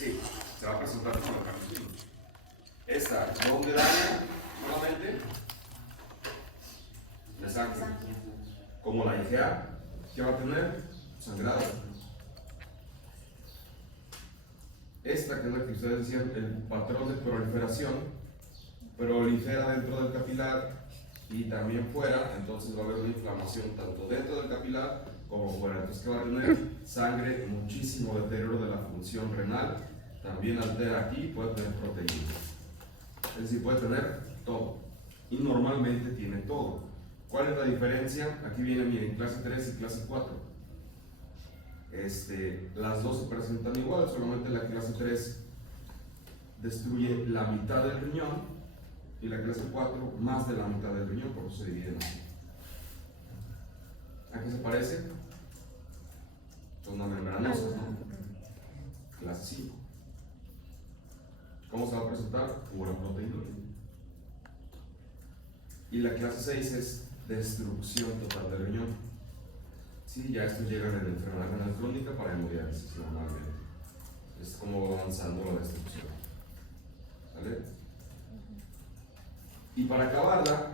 Sí, se va a presentar como la carnitina. Esta, ¿dónde daña? Nuevamente, la sangre. Como la IgA, ¿qué va a tener? Sangrado. Esta, que es la que ustedes decían, el patrón de proliferación, prolifera dentro del capilar y también fuera, entonces va a haber una inflamación tanto dentro del capilar como fuera. Entonces, ¿qué va a tener? Sangre, muchísimo deterioro de la función renal, también altera aquí, puede tener proteínas. Es decir, puede tener todo. Y normalmente tiene todo. ¿Cuál es la diferencia? Aquí viene, miren, clase 3 y clase 4. Las dos se presentan igual, solamente la clase 3 destruye la mitad del riñón y la clase 4 más de la mitad del riñón, por eso se dividen así. ¿A qué se parece? Son las membranosas, ¿no? Clase 5. ¿Cómo se va a presentar? Pura proteína. Y la clase 6 es destrucción total del riñón. Sí, ya estos llegan en enfermedad renal crónica para hemodiálisis normalmente. Es como va avanzando la destrucción. ¿Vale? Y para acabarla,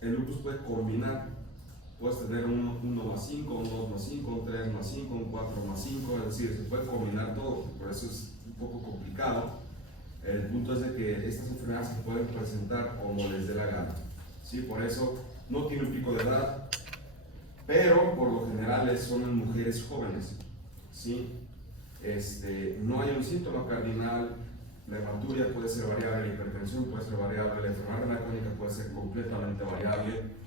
el lupus puede combinar. Puedes tener un 1 más 5, un 2 más 5, un 3 más 5, un 4 más 5, es decir, se puede combinar todo, por eso es un poco complicado. El punto es de que estas enfermedades se pueden presentar como les dé la gana. ¿Sí? Por eso no tiene un pico de edad, pero por lo general son en mujeres jóvenes. ¿Sí? No hay un síntoma cardinal. La hematuria puede ser variable, la hipertensión puede ser variable, la enfermedad renal crónica puede ser completamente variable.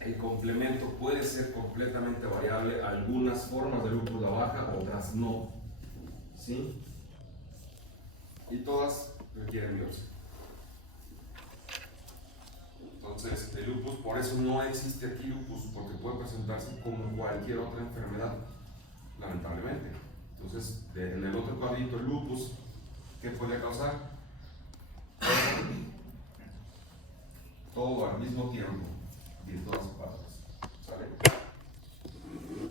El complemento puede ser completamente variable. Algunas formas de lupus la baja, otras no. ¿Sí? Y todas requieren biopsia. Entonces, el lupus, por eso no existe aquí lupus, porque puede presentarse como cualquier otra enfermedad, lamentablemente. Entonces, en el otro cuadrito, el lupus, ¿qué puede causar? Todo al mismo tiempo y en todas partes. ¿Sale?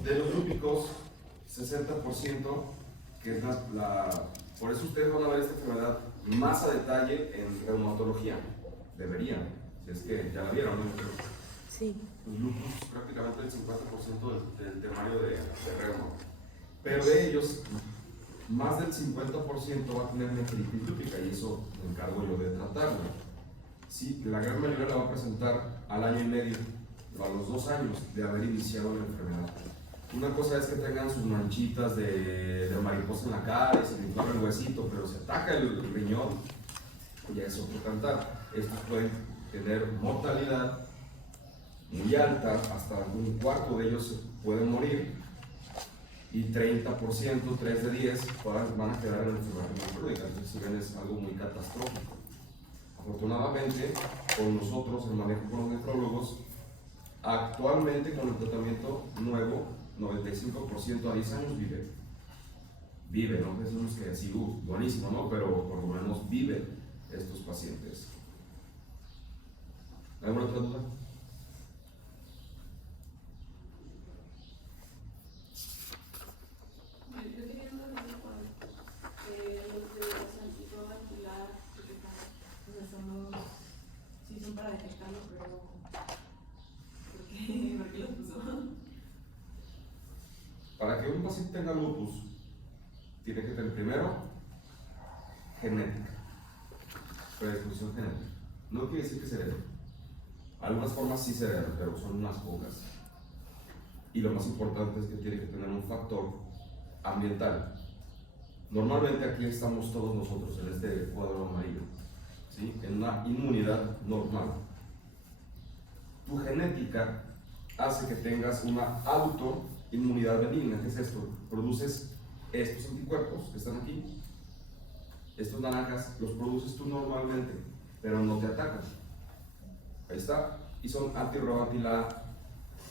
De los lúpicos, 60%, que es por eso ustedes van a ver esta enfermedad más a detalle en reumatología. Deberían, si es que ya la vieron, ¿no? Sí. Los lupus, prácticamente el 50% del temario de reuma. Pero de ellos, más del 50% va a tener nefritis lúpica y eso me encargo yo de tratarlo. Sí, la gran mayoría la va a presentar al año y medio o a los 2 años de haber iniciado la enfermedad. Una cosa es que tengan sus manchitas de mariposa en la cara y se le inflama el huesito, pero se ataca el riñón, ya es otro cantar. Estos pueden tener mortalidad muy alta, hasta un cuarto de ellos pueden morir y 30%, 3 de 10 van a quedar en enfermedad renal crónica. Entonces, si ven, es algo muy catastrófico. Afortunadamente, con nosotros, el manejo con los nefrólogos, actualmente con el tratamiento nuevo, 95% a 10 años vive, no decimos que así, buenísimo, ¿no? Pero por lo menos viven estos pacientes. ¿Alguna otra duda? Para detectarlo, pero ¿por qué lo puso? Para que un paciente tenga lupus, tiene que tener primero genética, predisposición genética. No quiere decir que se herede. Algunas formas sí se heredan, pero son unas pocas. Y lo más importante es que tiene que tener un factor ambiental. Normalmente aquí estamos todos nosotros en este cuadro amarillo, ¿sí? En una inmunidad normal. Tu genética hace que tengas una autoinmunidad benigna. ¿Qué es esto? Produces estos anticuerpos que están aquí, estos naranjas, los produces tú normalmente, pero no te atacan. Ahí está. Y son anti-ROA,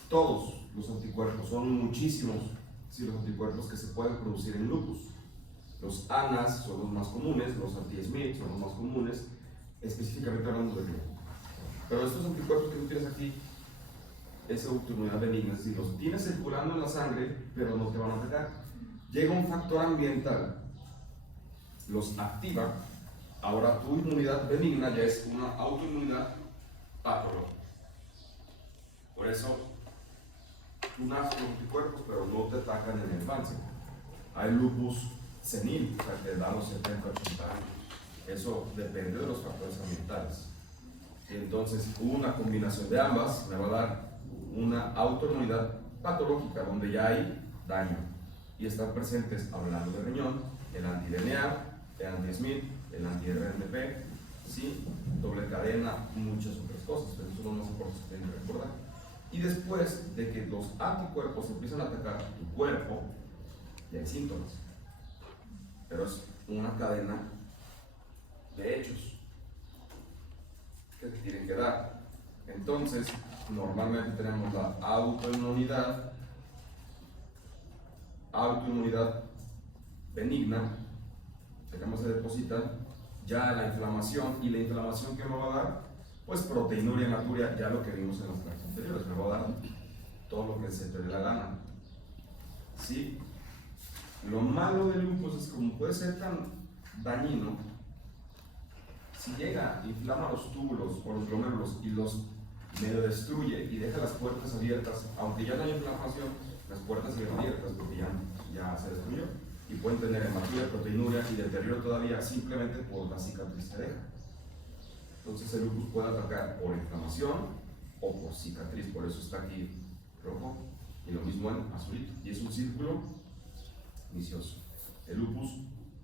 todos los anticuerpos, son muchísimos, sí, los anticuerpos que se pueden producir en lupus. Los ANAS son los más comunes, los anti-SMIT son los más comunes, específicamente hablando de lupus. Pero estos anticuerpos que tú tienes aquí es autoinmunidad benigna, es decir, los tienes circulando en la sangre, pero no te van a atacar. Llega un factor ambiental, los activa, ahora tu inmunidad benigna ya es una autoinmunidad patológica. Por eso, tú naces con anticuerpos, pero no te atacan en la infancia. Hay lupus senil, o sea, que da a los 70, 80 años. Eso depende de los factores ambientales. Y entonces, una combinación de ambas me va a dar una autoinmunidad patológica, donde ya hay daño. Y están presentes, hablando de riñón, el anti-DNA, el anti-SMIT, el anti-RNP, ¿sí? Doble cadena, muchas otras cosas, pero eso no más por eso tienen que recordar. Y después de que los anticuerpos empiezan a atacar tu cuerpo, ya hay síntomas. Pero es una cadena de hechos que te tienen que dar. Entonces, normalmente tenemos la autoinmunidad benigna, dejamos se deposita ya la inflamación, y la inflamación que me va a dar, pues proteinuria, hematuria, ya lo que vimos en las clases anteriores, me va a dar todo lo que se te dé la gana. ¿Sí? Lo malo del lupus es que como puede ser tan dañino, si llega, inflama los túbulos o los glomérulos y los medio destruye y deja las puertas abiertas, aunque ya no hay inflamación, las puertas siguen abiertas porque ya se destruyó, y pueden tener hematuria, proteinuria y deterioro todavía simplemente por la cicatriz que deja. Entonces el lupus puede atacar por inflamación o por cicatriz, por eso está aquí rojo, y lo mismo en azulito, y es un círculo vicioso. El lupus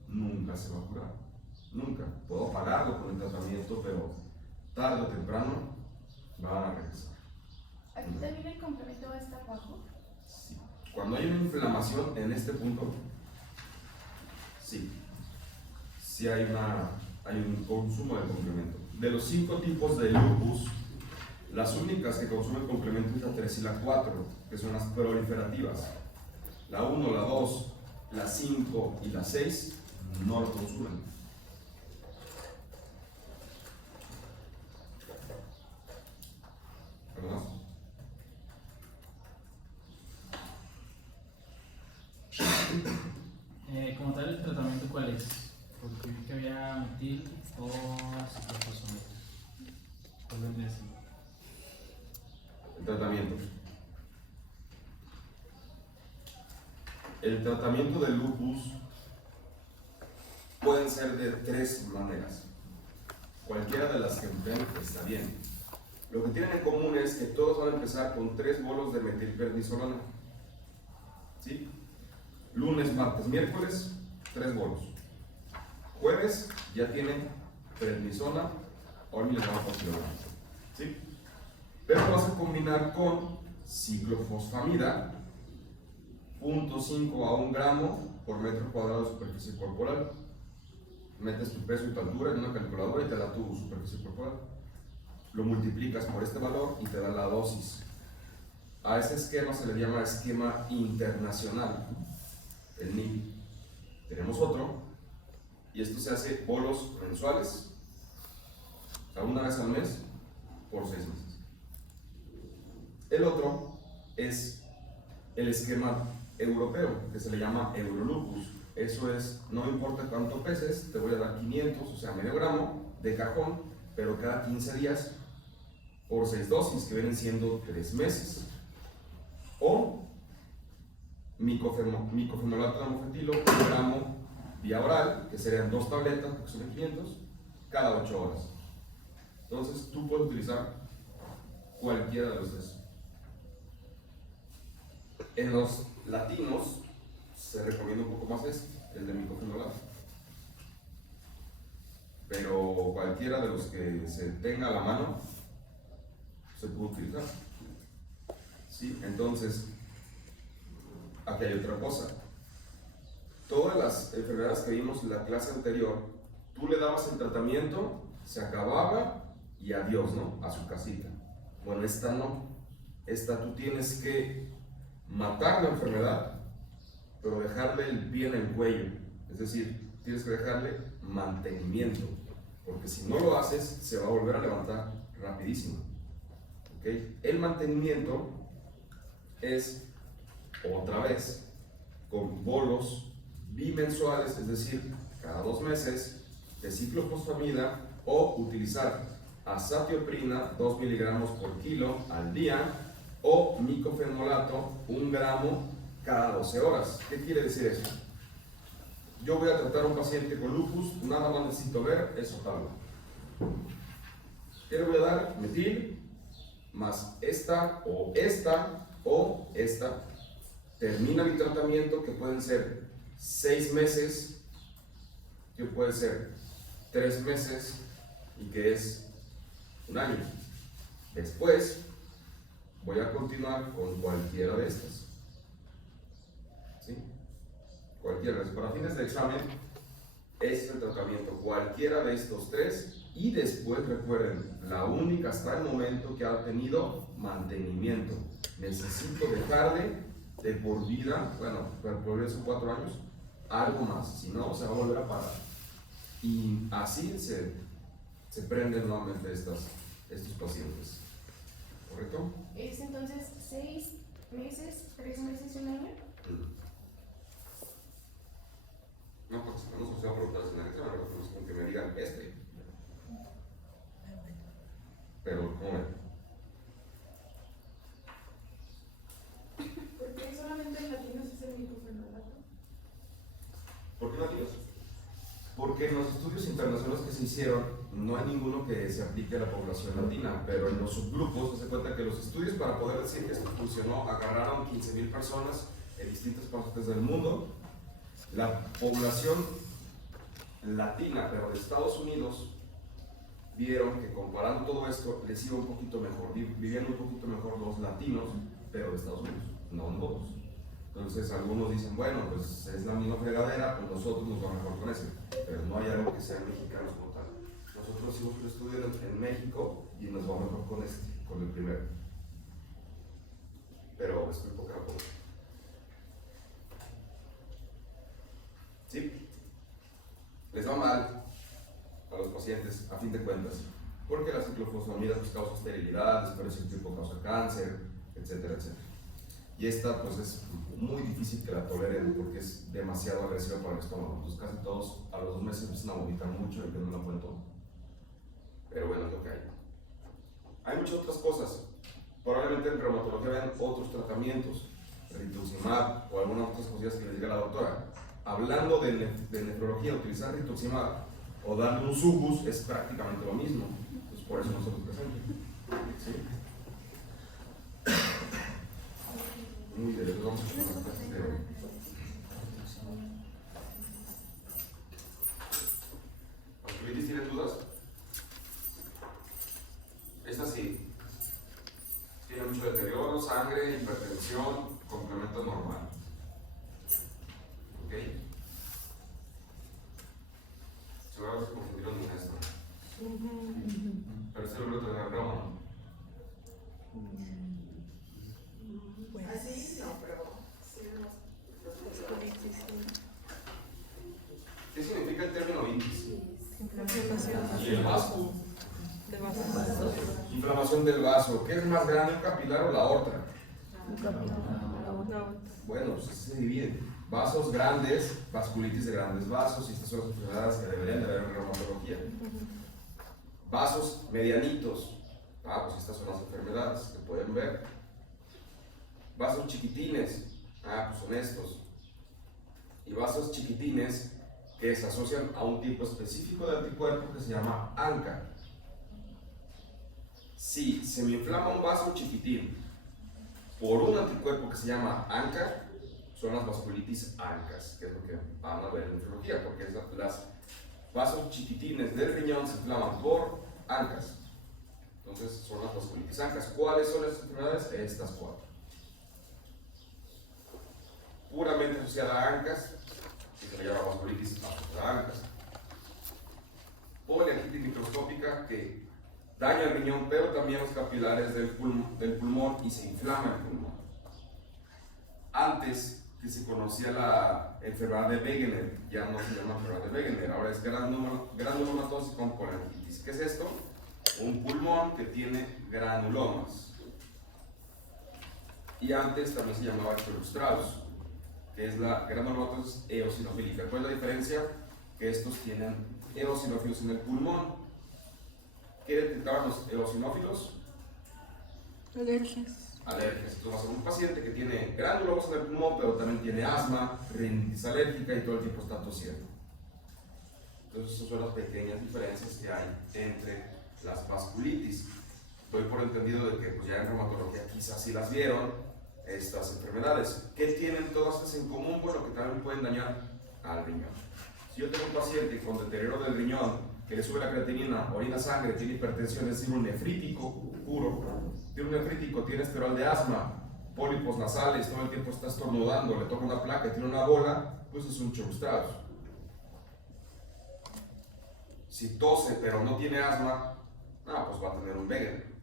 nunca se va a curar, nunca. Puedo pararlo con el tratamiento, pero tarde o temprano va a regresar. ¿Aquí también el complemento va a estar bajo? Sí. Cuando hay una inflamación en este punto, sí hay un consumo de complemento. De los 5 tipos de lupus, las únicas que consumen complemento es la 3 y la 4, que son las proliferativas. La 1, la 2, la 5 y la 6 no lo consumen. ¿Verdad? Como tal, ¿el tratamiento cuál es? Porque vi que había metil o ciclofosfamida. ¿Cuál vendría siendo? El tratamiento. El tratamiento del lupus pueden ser de 3 maneras. Cualquiera de las que empleen está bien. Lo que tienen en común es que todos van a empezar con 3 bolos de metilprednisolona. ¿Sí? Lunes, martes, miércoles, 3 bolos. Jueves ya tienen prednisona o miligramos por kilogramo. ¿Sí? Pero lo vas a combinar con ciclofosfamida, 0.5 a 1 gramo por metro cuadrado de superficie corporal. Metes tu peso y tu altura en una calculadora y te da tu superficie corporal. Lo multiplicas por este valor y te da la dosis. A ese esquema se le llama esquema internacional, el NIP. Tenemos otro, y esto se hace bolos mensuales, o sea, una vez al mes, por 6 meses. El otro es el esquema europeo, que se le llama Eurolupus. Eso es, no importa cuánto peses, te voy a dar 500, o sea, medio gramo de cajón, pero cada 15 días por 6 dosis, que vienen siendo 3 meses. O micofenolato de amofetilo, 1 gramo vía oral, que serían 2 tabletas, porque son de 500, cada 8 horas. Entonces, tú puedes utilizar cualquiera de los 3. En los latinos se recomienda un poco más el de micofenolato. Pero cualquiera de los que se tenga a la mano se puede utilizar. ¿Sí? Entonces, aquí hay otra cosa. Todas las enfermedades que vimos en la clase anterior, tú le dabas el tratamiento, se acababa y adiós, ¿no? A su casita. Bueno, esta no. Esta tú tienes que matar la enfermedad, pero dejarle el pie en el cuello. Es decir, tienes que dejarle mantenimiento, porque si no lo haces, se va a volver a levantar rapidísimo. ¿Okay? El mantenimiento es, otra vez, con bolos bimensuales, es decir, cada 2 meses, de ciclofosfamida, o utilizar azatioprina 2 miligramos por kilo al día, o micofenolato 1 gramo cada 12 horas. ¿Qué quiere decir eso? Yo voy a tratar a un paciente con lupus, nada más necesito ver eso tabla. ¿Qué le voy a dar? Metil más esta o esta o esta. Termina mi tratamiento, que pueden ser 6 meses, que puede ser 3 meses y que es 1 año. Después voy a continuar con cualquiera de estas. ¿Sí? Cualquiera. Para fines de examen, este es el tratamiento, cualquiera de estos 3. Y después recuerden, la única hasta el momento que ha tenido mantenimiento. Necesito dejarle de por vida, bueno, por vida son 4 años, algo más, si no se va a volver a parar. Y así se prenden nuevamente estos pacientes. ¿Correcto? Es entonces 6 meses, 3 meses y 1 año. No, porque si no nos va a preguntar en el examen, ¿verdad? Pues con que me digan este. Pero, ¿cómo ven? ¿Por qué solamente en latinos es el micofenolato? ¿Por qué latinos? Porque en los estudios internacionales que se hicieron, no hay ninguno que se aplique a la población latina, pero en los subgrupos se cuenta que los estudios, para poder decir que esto funcionó, agarraron 15,000 personas en distintas partes del mundo. La población latina, pero de Estados Unidos, vieron que comparando todo esto les iba un poquito mejor, vivían un poquito mejor los latinos, pero de Estados Unidos, no todos. Entonces algunos dicen, bueno, pues es la misma fregadera, pues nosotros nos va mejor con ese, pero no hay algo que sean mexicanos como tal. Nosotros hicimos un estudio en México y nos va mejor con el primero. Pero es muy poca la cosa. ¿Sí? Les va mal a los pacientes, a fin de cuentas, porque la ciclofosfamida pues causa esterilidad, después el tipo causa cáncer, etcétera, etcétera. Y esta pues es muy difícil que la toleren porque es demasiado agresiva para el estómago. Entonces casi todos a los 2 meses empiezan a vomitar mucho y que no la pueden tomar. Pero bueno, es lo que hay. Hay muchas otras cosas. Probablemente en reumatología vean otros tratamientos, rituximab o algunas otras cosillas que les diga la doctora. Hablando de nefrología, utilizar rituximab o darle un subus es prácticamente lo mismo. Pues por eso nosotros presentes. ¿Sí? Muy bien, entonces vamos con las clases de hoy. ¿Vasculitis tienen dudas? Esta sí. Tiene mucho deterioro, sangre, hipertensión, complemento normal. ¿Ok? Seguro se confundieron en esto. Pero este lo tener broma, ¿no? Así no, pero sí ¿Qué significa el término itis? Inflamación ¿Y el vaso? de vasos. Inflamación del vaso. ¿Qué es más grande, un capilar o la aorta? No. Bueno, pues se divide. Vasos grandes, vasculitis de grandes vasos, y estas son las enfermedades que deberían de haber en reumatología. Vasos medianitos, pues estas son las enfermedades que pueden ver. Vasos chiquitines, pues son estos. Y vasos chiquitines que se asocian a un tipo específico de anticuerpo que se llama ANCA. Si se me inflama un vaso chiquitín por un anticuerpo que se llama ANCA, son las vasculitis ANCAS, que es lo que van a ver en nefrología, porque las vasos chiquitines del riñón se inflaman por ANCAS. Entonces son las vasculitis ANCAS. ¿Cuáles son las enfermedades? Estas 4. Puramente asociada a ANCAS, que se le llama vasculitis asociada a ANCAS. Poliangitis microscópica, que daña el riñón, pero también los capilares del pulmón y se inflama el pulmón. Antes que se conocía la enfermedad de Wegener, ya no se llama enfermedad de Wegener, ahora es granulomatosis con poliangitis. ¿Qué es esto? Un pulmón que tiene granulomas. Y antes también se llamaba Ehlers-Strauss, que es la granulomatosis eosinofílica. ¿Cuál es la diferencia? Que estos tienen eosinófilos en el pulmón. ¿Qué detectaban los eosinófilos? Alergias. Alergias. Entonces, va a ser un paciente que tiene gránulos en el pulmón, pero también tiene asma, rinitis alérgica y todo el tiempo está tosiendo. Entonces, esas son las pequeñas diferencias que hay entre las vasculitis. Doy por entendido de que pues, ya en reumatología quizás sí las vieron estas enfermedades. ¿Qué tienen todas estas en común? Bueno, que también pueden dañar al riñón. Si yo tengo un paciente con deterioro del riñón, que le sube la creatinina, orina sangre, tiene hipertensión, es decir, un nefrítico puro, tiene un nefrítico, tiene esteroide de asma, pólipos nasales, todo el tiempo está estornudando, le toca una placa, tiene una bola, pues es un Church-Strauss. Si tose pero no tiene asma, pues va a tener un Wegener.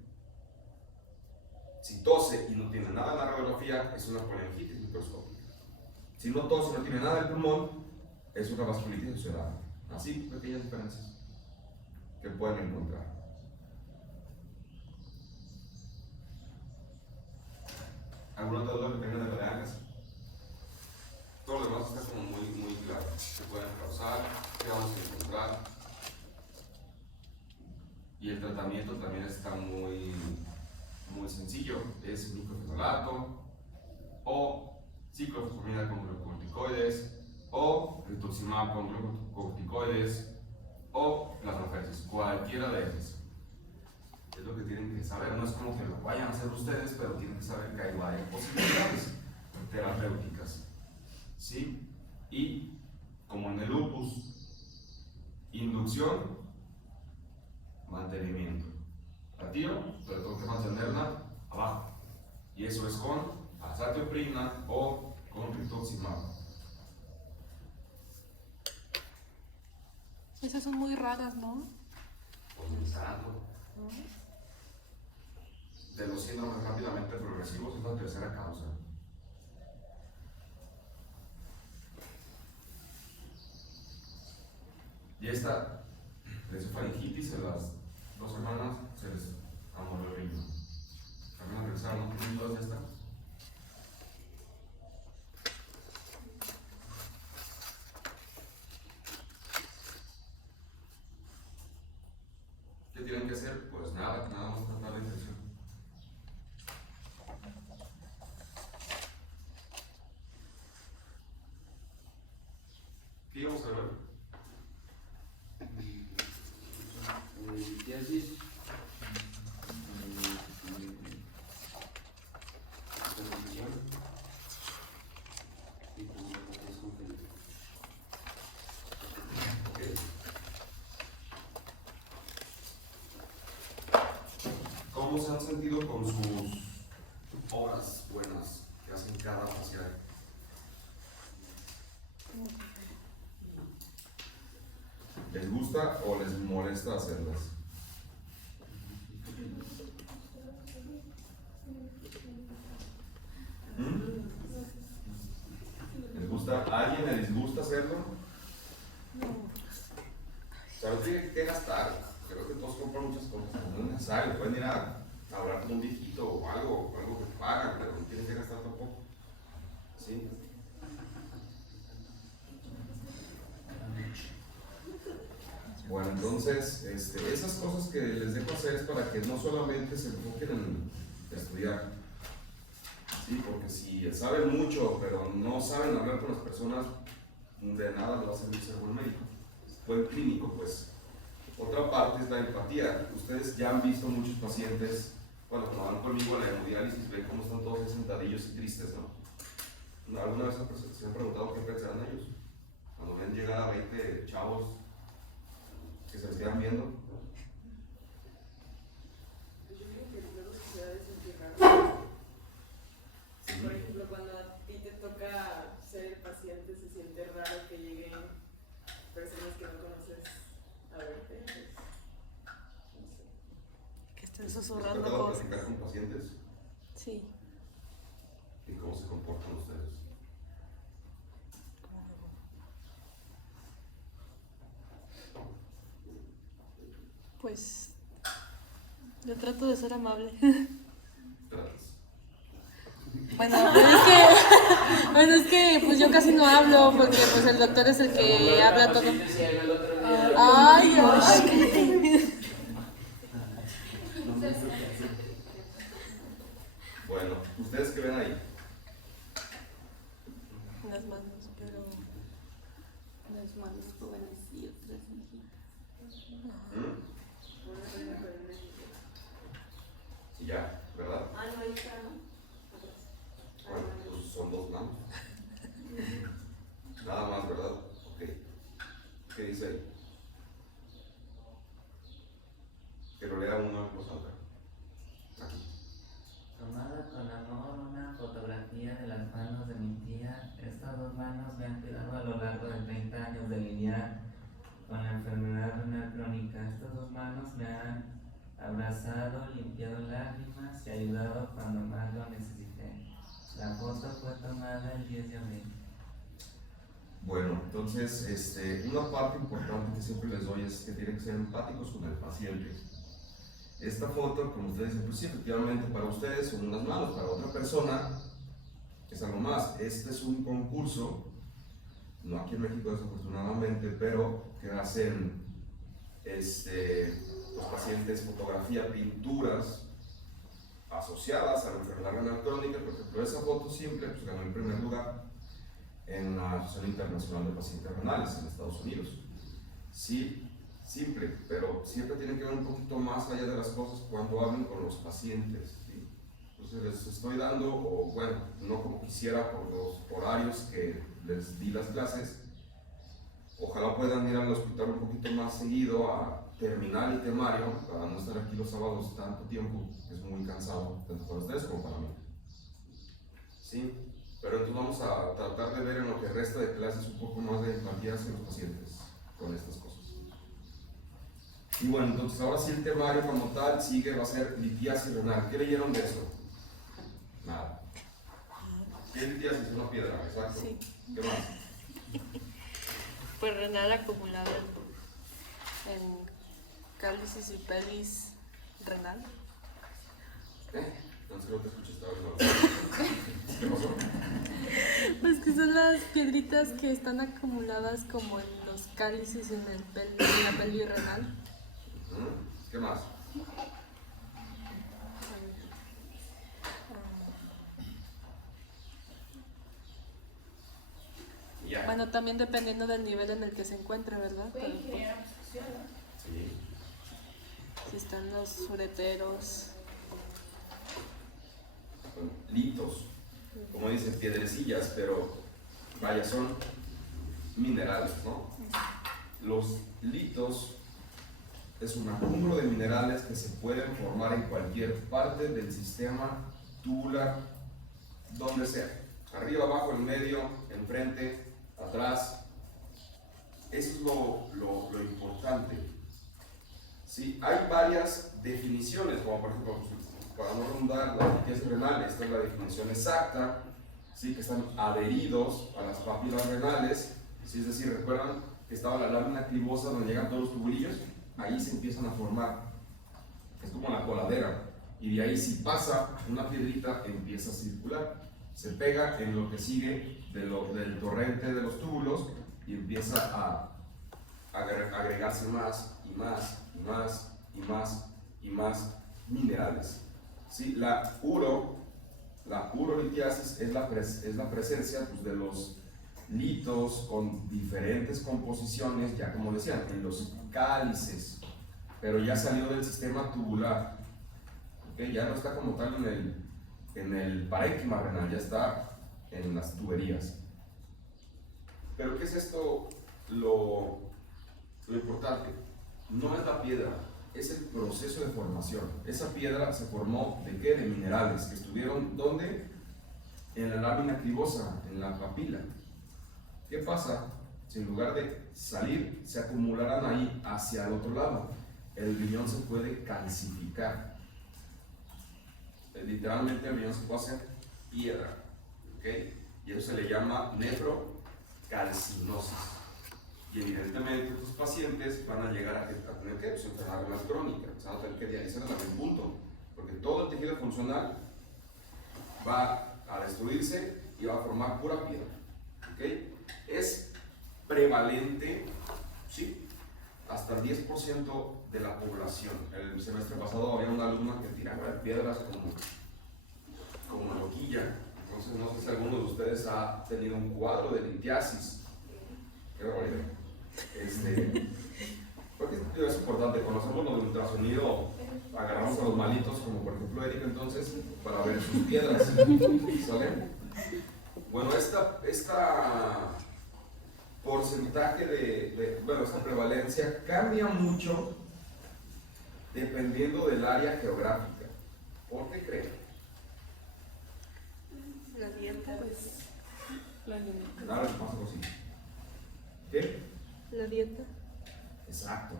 Si tose y no tiene nada en la radiografía, es una coleangitis microscópica. Si no tose y no tiene nada en el pulmón, es una vasculitis exudada. Así, pequeñas diferencias que pueden encontrar. ¿Alguna otra duda que tengan de Venegas? Todo lo demás está como muy claro. ¿Qué pueden causar? ¿Qué vamos a encontrar? Y el tratamiento también está muy sencillo. Es microfenolato o ciclofosfamida con glucocorticoides o rituximab con glucocorticoides o plasmaféresis, cualquiera de ellas. Es lo que tienen que saber. No es como que lo vayan a hacer ustedes, pero tienen que saber que hay varias posibilidades terapéuticas. ¿Sí? Y como en el lupus, inducción, mantenimiento. La tiro, pero tengo que mantenerla abajo. Y eso es con azatioprina o con rituximab. Esas son muy raras, ¿no? Pues ni tanto. De los síndromes rápidamente progresivos es la tercera causa. Y esta esofaringitis en las 2 semanas se les amoló el riñón. También al regresar, ¿no? ¿Tienen dudas de esta? ¿Qué tienen que hacer? Pues nada más tratar la infección. ¿Qué íbamos a ver? Litiasis, hipertensión y pulmonopatía congénita. ¿Cómo se han sentido con sus obras buenas que hacen cada facial? ¿Les gusta o les molesta hacerlas? ¿Les gusta? ¿A alguien le disgusta hacerlo? ¿Sabes qué gastar? Creo que todos compran muchas cosas, no es necesario. Pueden ir a hablar con un viejito o algo que pagan, pero no tienen que gastar tampoco. ¿Sí? Bueno, entonces, esas cosas que les dejo hacer es para que no solamente se enfoquen en estudiar, ¿sí? Porque si saben mucho, pero no saben hablar con las personas, de nada les va a servir ser buen médico, buen clínico, pues. Otra parte es la empatía. Ustedes ya han visto muchos pacientes, cuando van conmigo a la hemodiálisis, ven cómo están todos sentadillos y tristes, ¿no? ¿Alguna vez se han preguntado qué pensarán ellos? Cuando ven llegar a 20 chavos que se les quedan viendo. Yo creo que luego se da de sentir raro. Por ejemplo, cuando a ti te toca ser el paciente, se siente raro que lleguen personas que no conoces a verte. No sé. Que estén ¿Les ha susurrando tocado cosas. platicar con pacientes? Sí. ¿Y cómo se comportan ustedes? Pues yo trato de ser amable. Tratas. Bueno, pero es que Bueno, es que pues yo casi no hablo porque pues el doctor es el que habla todo. Ay, cállate. Bueno, ¿ustedes qué ven ahí? Las manos, pero Las manos jóvenes y otras viejitas. ¿Mm? Una reina con una niña. Y ya, ¿verdad? Ah, no, ahí está, ¿no? Atrás. Ah, Bueno, no, pues son dos manos. Nada más, ¿verdad? Ok. ¿Qué dice ahí? Que lo lea uno en voz alta. Aquí. Tomada con amor una fotografía de las manos de mi tía, estas dos manos me han cuidado a lo largo de 30 años de lidiar con la enfermedad renal crónica. Estas dos manos me han abrazado, limpiado lágrimas y ayudado cuando más lo necesité. La foto fue tomada el 10 de abril. Bueno, entonces, una parte importante que siempre les doy es que tienen que ser empáticos con el paciente. Esta foto, como ustedes dicen, pues sí, efectivamente para ustedes son unas manos, para otra persona es algo más. Este es un concurso, no aquí en México desafortunadamente, pero que hacen los pacientes fotografía, pinturas asociadas a la enfermedad renal crónica. Por ejemplo, esa foto simple pues ganó el primer lugar en la Asociación Internacional de Pacientes Renales en Estados Unidos. Sí, simple, pero siempre tienen que ver un poquito más allá de las cosas cuando hablen con los pacientes, ¿sí? Entonces les estoy dando, o bueno, no como quisiera por los horarios que les di las clases, ojalá puedan ir al hospital un poquito más seguido a terminar el temario para no estar aquí los sábados tanto tiempo, que es muy cansado, tanto para ustedes como para mí. ¿Sí? Pero entonces vamos a tratar de ver en lo que resta de clases un poco más de empatía hacia los pacientes con estas cosas. Y bueno, entonces ahora sí el temario como tal sigue, va a ser litiasis renal. ¿Qué leyeron de eso? Nada. ¿Qué es litiasis? Una piedra, exacto. Sí. ¿Qué más? Pues renal acumulada en cálices y pelis renal. Entonces no te escuché, estaba bien. ¿Qué pasó? Pues que son las piedritas que están acumuladas como en los cálices en la peli renal. ¿Qué más? Ya. Bueno, también dependiendo del nivel en el que se encuentre, ¿verdad? Puede Pero, generar obstrucción, ¿no? Sí. si están los ureteros. Son litos, como dicen, piedrecillas, pero vaya, son minerales, ¿no? Los litos es un acúmulo de minerales que se pueden formar en cualquier parte del sistema tubular, donde sea, arriba, abajo, en medio, enfrente, atrás. Eso es lo importante. ¿Sí? Hay varias definiciones, como por ejemplo, para no redundar, la litiasis renal, esta es la definición exacta, ¿sí? Que están adheridos a las papilas renales, ¿sí? Es decir, recuerdan que estaba la lámina cribosa donde llegan todos los tubulillos, ahí se empiezan a formar, es como la coladera, y de ahí si pasa una piedrita empieza a circular, se pega en lo que sigue del torrente de los túbulos y empieza a agregarse más y más y más y más y más minerales. ¿Sí? La urolitiasis es la presencia pues, de los litos con diferentes composiciones, ya como decían, en los cálices, pero ya salió del sistema tubular, ¿okay? Ya no está como tal en el parénquima renal, ya está en las tuberías. Pero ¿qué es esto? Lo importante no es la piedra, es el proceso de formación. Esa piedra se formó ¿de qué? De minerales que estuvieron ¿dónde? En la lámina cribosa, en la papila. ¿Qué pasa si en lugar de salir se acumularan ahí hacia el otro lado? El riñón se puede calcificar. Literalmente el riñón se puede hacer piedra, ¿ok? Y eso se le llama nefrocalcinosis. Y evidentemente estos pacientes van a llegar a tener que enfermedad renal crónica, se van a tener que dializar en algún punto, porque todo el tejido funcional va a destruirse y va a formar pura piedra. ¿Okay? Es prevalente, ¿sí? Hasta el 10% de la población. El semestre pasado había una alumna que tiraba piedras como loquilla. Entonces no sé si alguno de ustedes ha tenido un cuadro de litiasis. Qué barbaridad. Porque es importante, conocemos lo del ultrasonido, agarramos a los malitos, como por ejemplo Erika, entonces, para ver sus piedras. ¿Sale? Bueno, esta porcentaje esta prevalencia cambia mucho dependiendo del área geográfica. ¿Por qué creen? La dieta. Pues, la alimentación. Ahora les paso algo así. ¿Qué? La dieta. Exacto,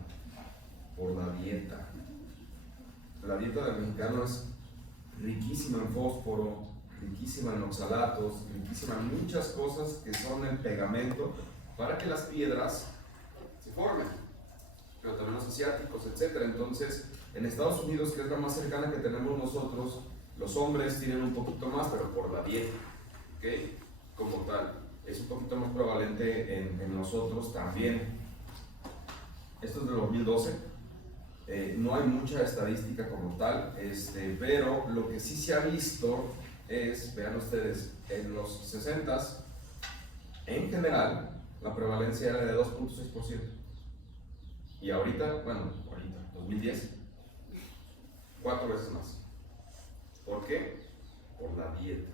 por la dieta. La dieta del mexicano es riquísima en fósforo, riquísima en oxalatos, riquísima en muchas cosas que son el pegamento para que las piedras se formen, pero también los asiáticos, etc. Entonces, en Estados Unidos, que es la más cercana que tenemos nosotros, los hombres tienen un poquito más, pero por la dieta, ¿ok? Como tal, es un poquito más prevalente en nosotros también. Esto es del 2012, no hay mucha estadística como tal, pero lo que sí se ha visto es, vean ustedes, en los 60s, en general, la prevalencia era de 2.6%. Y ahorita, 2010, 4 veces más. ¿Por qué? Por la dieta.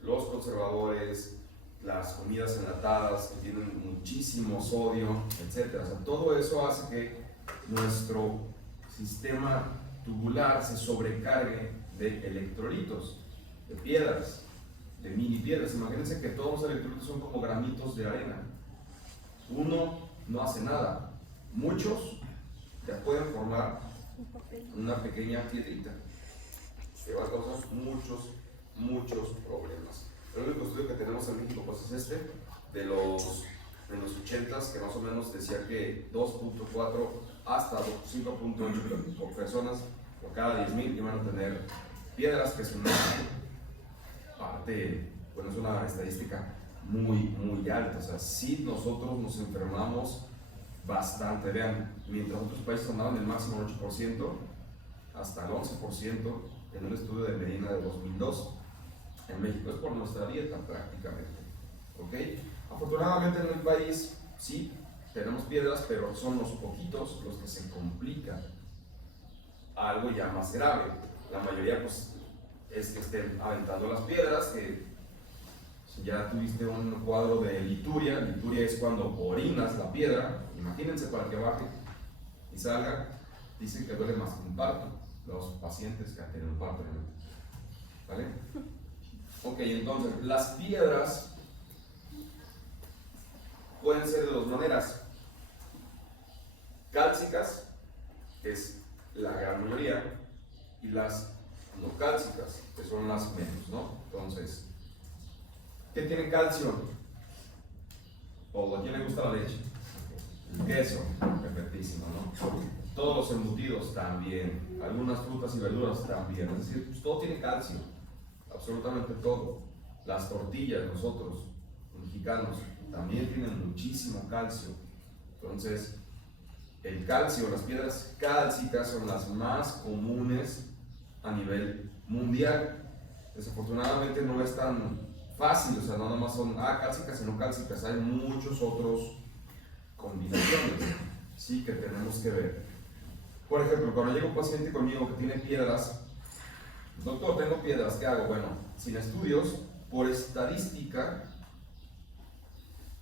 Los conservadores, las comidas enlatadas que tienen muchísimo sodio, etc. O sea, todo eso hace que nuestro sistema tubular se sobrecargue de electrolitos, de piedras, de mini piedras. Imagínense que todos los electrolitos son como granitos de arena. Uno no hace nada. Muchos ya pueden formar una pequeña piedrita que va a causar muchos problemas. El único estudio que tenemos en México pues es de los 80s, que más o menos decía que 2.4 hasta 5.8 personas por cada 10,000 iban a tener piedras, que es una parte, es una estadística muy alta. O sea, sí nosotros nos enfermamos bastante. Vean, mientras otros países andaban en el máximo 8%, hasta el 11% en un estudio de Medina de 2002. En México es por nuestra dieta prácticamente, ¿ok? Afortunadamente en el país sí tenemos piedras, pero son los poquitos los que se complican a algo ya más grave. La mayoría pues es que estén aventando las piedras, que si ya tuviste un cuadro de lituria es cuando orinas la piedra, imagínense, para que baje y salga, dicen que duele más que un parto, los pacientes que han tenido un parto, ¿no? ¿Vale? Ok, entonces, las piedras pueden ser de dos maneras. Cálcicas, que es la gran mayoría, y las no cálcicas, que son las menos, ¿no? Entonces, ¿qué tiene calcio? ¿O a quién le gusta la leche? El queso, perfectísimo, ¿no? Todos los embutidos también, algunas frutas y verduras también, es decir, pues todo tiene calcio. Absolutamente todo. Las tortillas, nosotros, los mexicanos, también tienen muchísimo calcio. Entonces, el calcio, las piedras cálcicas son las más comunes a nivel mundial. Desafortunadamente no es tan fácil, o sea, no nada más son cálcicas y no cálcicas, hay muchos otros combinaciones, sí, que tenemos que ver. Por ejemplo, cuando llega un paciente conmigo que tiene piedras, doctor, tengo piedras, ¿qué hago? Bueno, sin estudios, por estadística,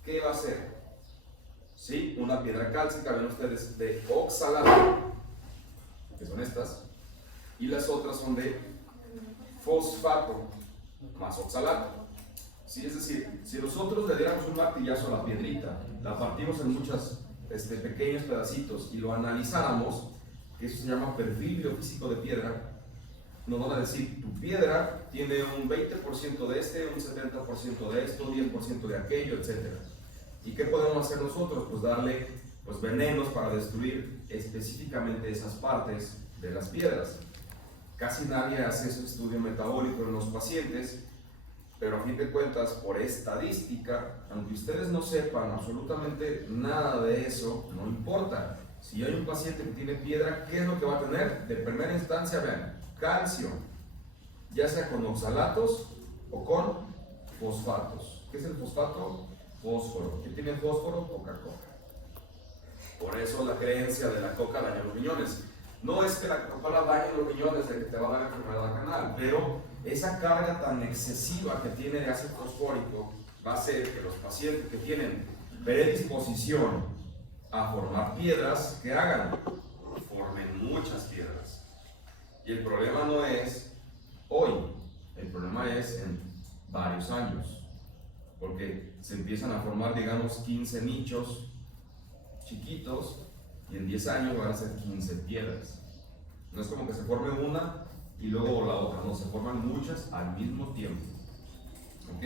¿qué va a ser? Sí, una piedra cálcica, ven ustedes, de oxalato, que son estas, y las otras son de fosfato más oxalato. Sí, es decir, si nosotros le diéramos un martillazo a la piedrita, la partimos en muchos pequeños pedacitos y lo analizáramos, que eso se llama perfil biofísico de piedra, nos van a decir, tu piedra tiene un 20% de este, un 70% de esto, 10% de aquello, etc. ¿Y qué podemos hacer nosotros? Pues darle venenos para destruir específicamente esas partes de las piedras. Casi nadie hace ese estudio metabólico en los pacientes, Pero a fin de cuentas, por estadística, aunque ustedes no sepan absolutamente nada de eso, no importa. Si hay un paciente que tiene piedra, ¿qué es lo que va a tener? De primera instancia, vean, calcio, ya sea con oxalatos o con fosfatos. ¿Qué es el fosfato? Fósforo. ¿Qué tiene fósforo? Coca-Cola. Por eso la creencia de la coca daña los riñones. No es que la Coca-Cola dañe los riñones de que te va a dar enfermedad renal, pero esa carga tan excesiva que tiene de ácido fosfórico va a hacer que los pacientes que tienen predisposición a formar piedras, ¿qué hagan? Formen muchas piedras. Y el problema no es hoy, el problema es en varios años, porque se empiezan a formar, digamos, 15 nichos chiquitos y en 10 años van a ser 15 piedras. No es como que se forme una y luego la otra, no, se forman muchas al mismo tiempo. ¿Ok?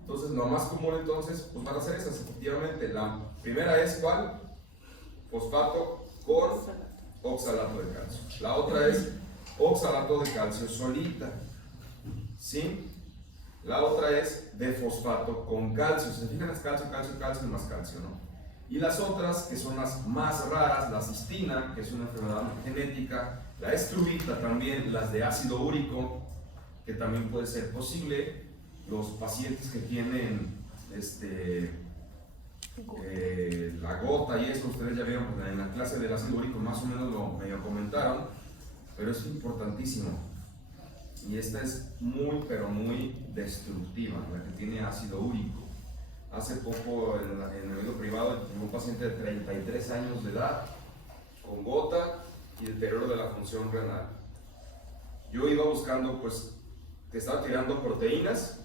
Entonces, lo más común entonces pues van a ser esas, efectivamente. La primera es ¿cuál? Fosfato con oxalato de calcio. La otra es oxalato de calcio solita. ¿Sí? La otra es de fosfato con calcio. Si se fijan, es calcio, calcio, calcio y más calcio, ¿no? Y las otras, que son las más raras, la cistina, que es una enfermedad genética, la estrubita también, las de ácido úrico, que también puede ser posible, los pacientes que tienen la gota y eso, ustedes ya vieron en la clase del ácido úrico, más o menos lo medio comentaron, pero es importantísimo. Y esta es muy, pero muy destructiva, la que tiene ácido úrico. Hace poco en el medio privado tengo un paciente de 33 años de edad con gota y deterioro de la función renal. Yo iba buscando, pues, que estaba tirando proteínas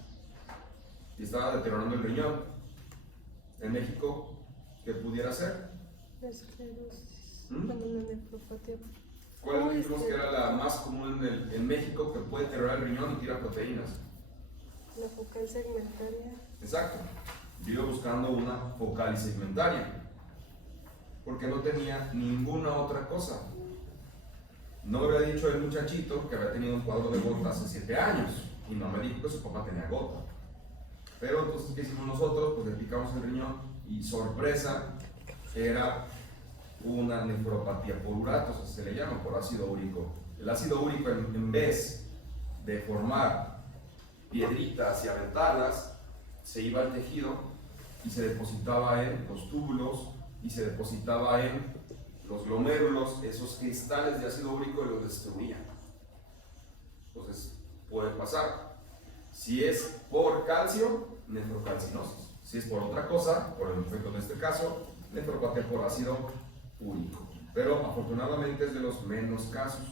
y estaba deteriorando el riñón. En México, ¿qué pudiera ser? La esclerosis. Cuando la nefropatía. ¿Cuál dijimos que era la más común en México que puede deteriorar el riñón y tira proteínas? La focal segmentaria. Exacto. Yo iba buscando una focal y segmentaria porque no tenía ninguna otra cosa. No me había dicho el muchachito que había tenido un cuadro de gota hace 7 años y no me dijo que su papá tenía gota. Pero entonces, ¿qué hicimos nosotros? Pues le picamos el riñón y sorpresa, era una nefropatía por uratos, se le llama, por ácido úrico. El ácido úrico, en vez de formar piedritas y aventarlas, se iba al tejido y se depositaba en los túbulos y se depositaba en los glomérulos, esos cristales de ácido úrico, y los destruían. Entonces puede pasar. Si es por calcio, nefrocalcinosis. Si es por otra cosa, por el efecto en este caso, nefropatía por ácido úrico. Pero afortunadamente es de los menos casos.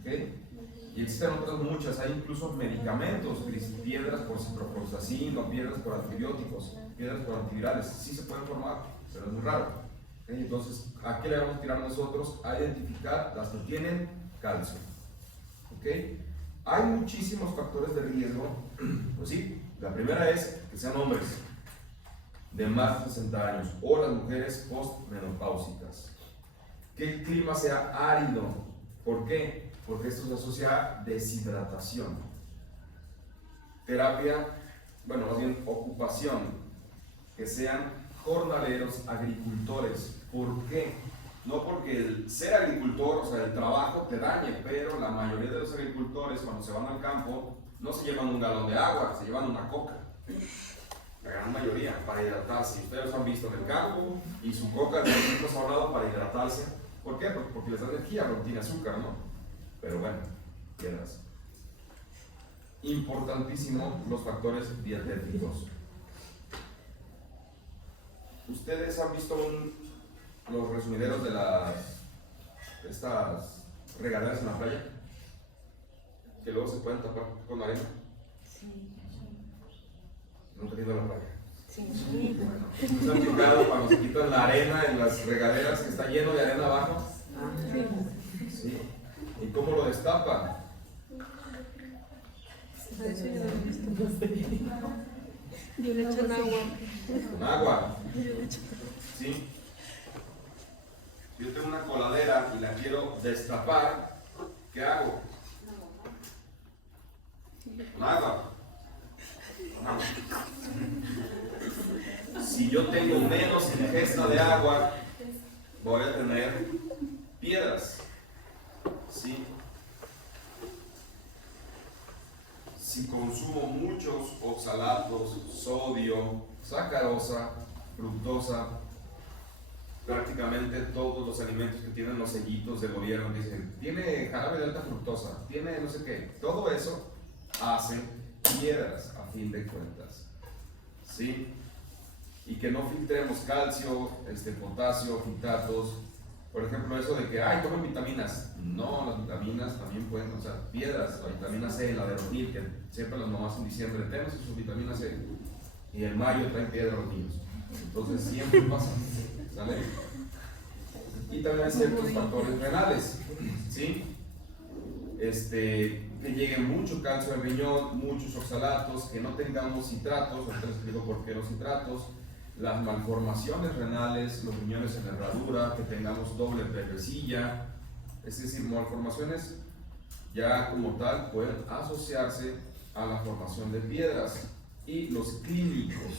¿Ok? Y existen otras muchas, hay incluso medicamentos, piedras por ciprofloxacin o piedras por antibióticos, piedras por antivirales, sí se pueden formar, pero es muy raro. Entonces, ¿a qué le vamos a tirar nosotros? A identificar las que tienen calcio. ¿Ok? Hay muchísimos factores de riesgo, pues sí, la primera es que sean hombres de más de 60 años o las mujeres postmenopáusicas. Que el clima sea árido. ¿Por qué? Porque esto se asocia a deshidratación. Terapia, bueno, más bien ocupación, que sean jornaleros, agricultores. ¿Por qué? No porque el ser agricultor, o sea, el trabajo te dañe, pero la mayoría de los agricultores cuando se van al campo no se llevan un galón de agua, se llevan una coca. La gran mayoría, para hidratarse. Ustedes han visto en el campo y su coca de alimentos ahorrado para hidratarse. ¿Por qué? Porque les da energía, porque tiene azúcar, ¿no? Pero bueno, piedras. Importantísimo los factores dietéticos. ¿Ustedes han visto los resumideros de estas regaderas en la playa? Que luego se pueden tapar con arena. Sí. Nunca he ido a la playa. Sí. Bueno, ¿se han fijado cuando se quitan la arena en las regaderas que está lleno de arena abajo? Sí. ¿Y cómo lo destapan? Eso ya lo he visto. Yo le echan agua. Con agua. ¿Sí? Si yo tengo una coladera y la quiero destapar, ¿qué hago? Con agua. Si yo tengo menos ingesta de agua, voy a tener piedras. ¿Sí? Si consumo muchos oxalatos, sodio, sacarosa, fructosa, prácticamente todos los alimentos que tienen los sellitos del gobierno dicen, tiene jarabe de alta fructosa, tiene no sé qué, todo eso hace piedras a fin de cuentas. ¿Sí? Y que no filtremos calcio, potasio, fitatos. Por ejemplo, eso de que, tomen vitaminas. No, las vitaminas también pueden causar piedras. La vitamina C, la de Ronil, que siempre las mamás en diciembre tenemos su vitamina C. Y en mayo traen piedra a los niños. Entonces siempre pasa. ¿Sale? Y también hay ciertos factores renales. ¿Sí? Que llegue mucho calcio al riñón, muchos oxalatos, que no tengamos citratos. Ahorita les explico por qué los citratos. Las malformaciones renales, los riñones en herradura, que tengamos doble pebrecilla, es decir, malformaciones ya como tal pueden asociarse a la formación de piedras. Y los clínicos,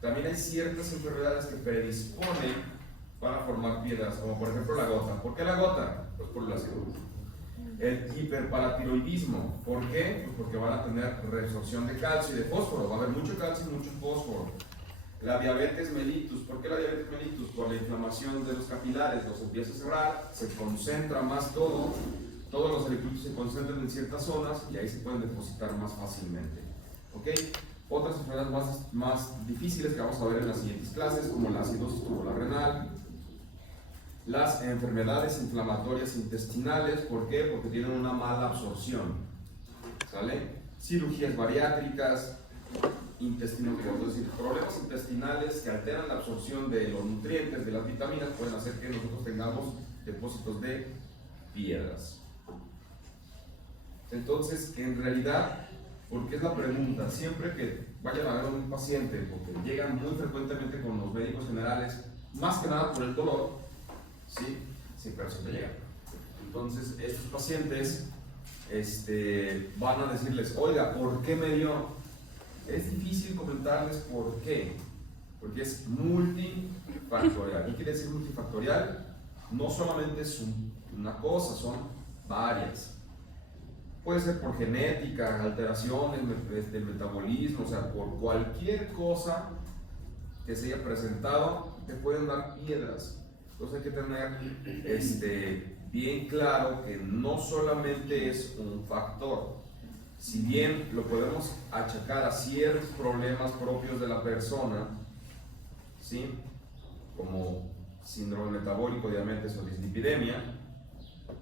también hay ciertas enfermedades que predisponen para formar piedras, como por ejemplo la gota. ¿Por qué la gota? Pues por el ácido. El hiperparatiroidismo, ¿por qué? Pues porque van a tener reabsorción de calcio y de fósforo, va a haber mucho calcio y mucho fósforo. La diabetes mellitus, ¿por qué la diabetes mellitus? Por la inflamación de los capilares, los empieza a cerrar, se concentra más todo, todos los electrolitos se concentran en ciertas zonas y ahí se pueden depositar más fácilmente. ¿Ok? Otras enfermedades más difíciles que vamos a ver en las siguientes clases, como la acidosis tubular renal, las enfermedades inflamatorias intestinales, ¿por qué? Porque tienen una mala absorción, ¿sale? Cirugías bariátricas, intestino grueso, es decir, problemas intestinales que alteran la absorción de los nutrientes, de las vitaminas, pueden hacer que nosotros tengamos depósitos de piedras. Entonces, en realidad, porque es la pregunta, siempre que vayan a ver a un paciente, porque llegan muy frecuentemente con los médicos generales, más que nada por el dolor, ¿sí? Pero siempre llegan. Entonces, estos pacientes van a decirles, oiga, ¿por qué me dio? Es difícil comentarles por qué, porque es multifactorial. ¿Qué quiere decir multifactorial? No solamente es una cosa, son varias. Puede ser por genética, alteraciones del metabolismo, o sea, por cualquier cosa que se haya presentado, te pueden dar piedras. Entonces hay que tener bien claro que no solamente es un factor. Si bien lo podemos achacar a ciertos problemas propios de la persona, ¿sí? Como síndrome metabólico, diabetes o dislipidemia,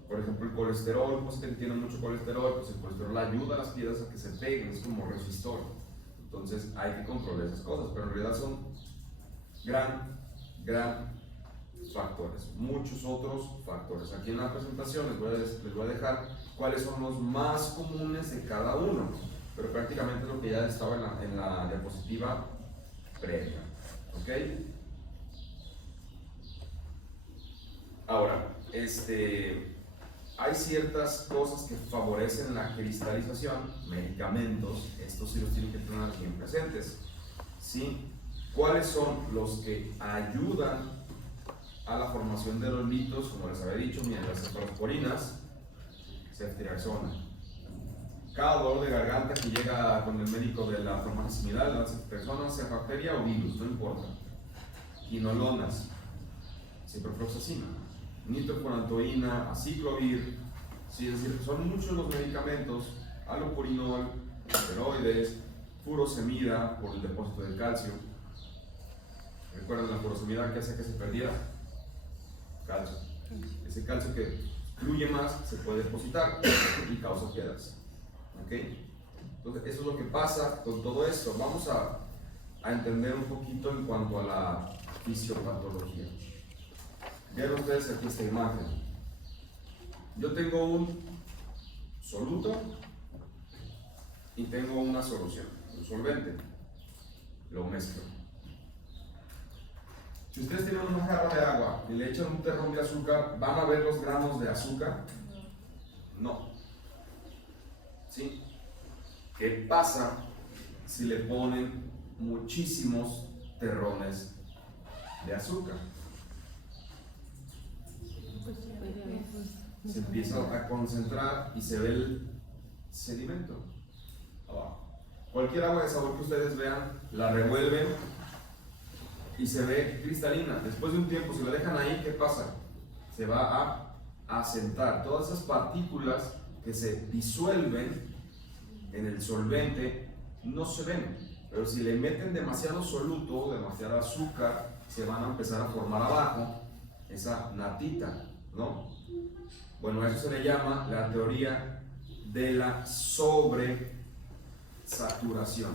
por ejemplo el colesterol, pues que tiene mucho colesterol, pues el colesterol ayuda a las piedras a que se peguen, es como resistor. Entonces hay que controlar esas cosas, pero en realidad son gran factores, muchos otros factores. Aquí en la presentación les voy a dejar cuáles son los más comunes de cada uno, pero prácticamente lo que ya estaba en la diapositiva previa. ¿Ok? Ahora, hay ciertas cosas que favorecen la cristalización, medicamentos, estos sí los tienen que tener bien presentes. ¿Sí? ¿Cuáles son los que ayudan a la formación de los litos? Como les había dicho, miren, las cefalosporinas, ceftriaxona. Cada dolor de garganta que llega con el médico de la farmacia similar, la ceftriaxona, sea bacteria o virus, no importa. Quinolonas, ciprofloxacina, nitrofurantoína, aciclovir, ¿sí? Es decir, son muchos los medicamentos, alopurinol, esteroides, furosemida por el depósito de calcio. ¿Recuerdan la furosemida que hace que se perdiera? Calcio. Ese calcio que fluye más se puede depositar y causa piedras. ¿Ok? Entonces, eso es lo que pasa con todo esto. Vamos a entender un poquito en cuanto a la fisiopatología. Vean ustedes aquí esta imagen. Yo tengo un soluto y tengo una solución, un solvente. Lo mezclo. Si ustedes tienen una jarra de agua y le echan un terrón de azúcar, ¿van a ver los gramos de azúcar? No. ¿Sí? ¿Qué pasa si le ponen muchísimos terrones de azúcar. Se empieza a concentrar y se ve el sedimento abajo. Cualquier agua de sabor que ustedes vean, la revuelven y se ve cristalina. Después de un tiempo, si la dejan ahí, ¿qué pasa? Se va a asentar. Todas esas partículas que se disuelven en el solvente no se ven, pero si le meten demasiado soluto, demasiado azúcar, se van a empezar a formar abajo esa natita, ¿no? Bueno, a eso se le llama la teoría de la sobresaturación.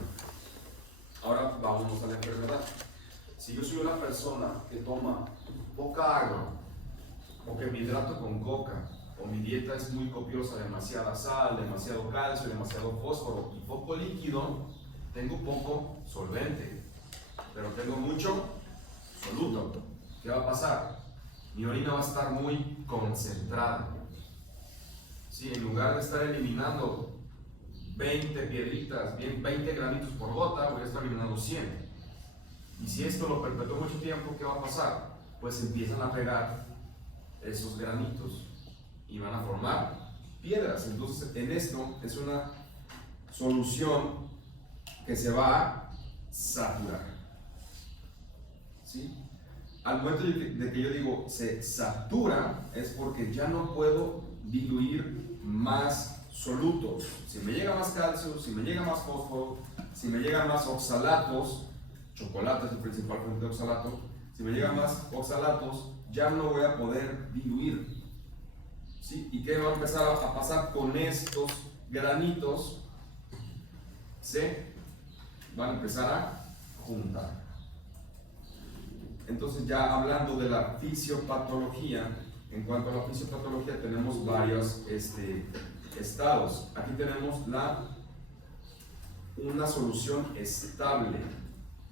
Ahora vámonos a la enfermedad. Si yo soy una persona que toma poca agua, o que me hidrato con coca, o mi dieta es muy copiosa, demasiada sal, demasiado calcio, demasiado fósforo y poco líquido, tengo poco solvente, pero tengo mucho soluto. ¿Qué va a pasar? Mi orina va a estar muy concentrada. Sí, en lugar de estar eliminando 20 piedritas, 20 granitos por gota, voy a estar eliminando 100. Y si esto lo perpetúo mucho tiempo, ¿qué va a pasar? Pues empiezan a pegar esos granitos y van a formar piedras. Entonces, en esto es una solución que se va a saturar. ¿Sí? Al momento de que yo digo se satura, es porque ya no puedo diluir más solutos. Si me llega más calcio, si me llega más fósforo, si me llegan más oxalatos, chocolate es el principal fuente de oxalato, si me llegan más oxalatos, ya no voy a poder diluir. ¿Sí? ¿Y qué va a empezar a pasar con estos granitos? Se van a empezar a juntar. Entonces, ya hablando de la fisiopatología, en cuanto a la fisiopatología tenemos varios estados. Aquí tenemos una solución estable,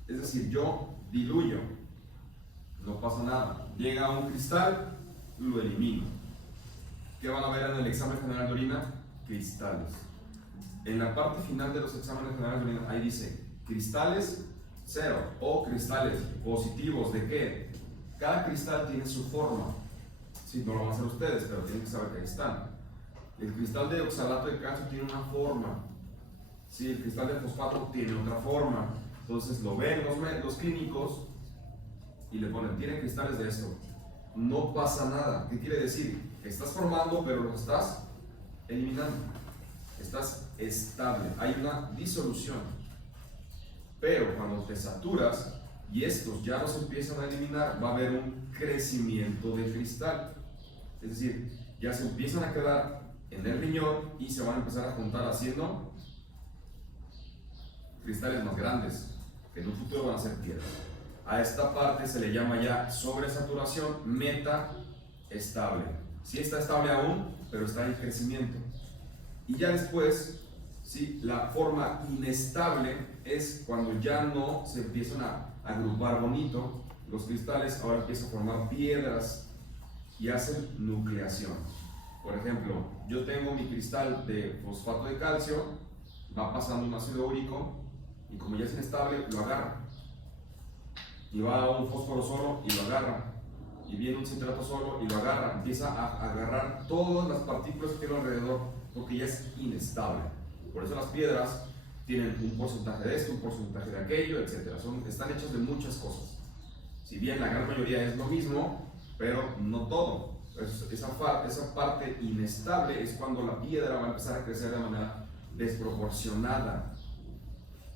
es decir, yo diluyo, no pasa nada. Llega un cristal, lo elimino. ¿Qué van a ver en el examen general de orina? Cristales. En la parte final de los exámenes generales de orina, ahí dice cristales 0 o cristales positivos. ¿De qué? Cada cristal tiene su forma. Sí, no lo van a hacer ustedes, pero tienen que saber que ahí están. El cristal de oxalato de calcio tiene una forma. Sí, el cristal de fosfato tiene otra forma. Entonces lo ven los clínicos y le ponen, tienen cristales de esto. No pasa nada. ¿Qué quiere decir? Que estás formando, pero lo estás eliminando. Estás estable. Hay una disolución. Pero cuando te saturas y estos ya no se empiezan a eliminar, va a haber un crecimiento de cristal. Es decir, ya se empiezan a quedar en el riñón y se van a empezar a juntar haciendo cristales más grandes, que en un futuro van a ser piedras. A esta parte se le llama ya sobresaturación metaestable. Sí está estable aún, pero está en crecimiento. Y ya después, ¿sí? La forma inestable es cuando ya no se empiezan a agrupar bonito los cristales, ahora empiezan a formar piedras y hacen nucleación. Por ejemplo, yo tengo mi cristal de fosfato de calcio, va pasando un ácido úrico y como ya es inestable, lo agarra. Y va a un fósforo solo y lo agarra. Y viene un citrato solo y lo agarra. Empieza a agarrar todas las partículas que tiene alrededor porque ya es inestable. Por eso las piedras tienen un porcentaje de esto, un porcentaje de aquello, etc. Están hechas de muchas cosas. Si bien la gran mayoría es lo mismo, pero no todo. Esa parte inestable es cuando la piedra va a empezar a crecer de manera desproporcionada.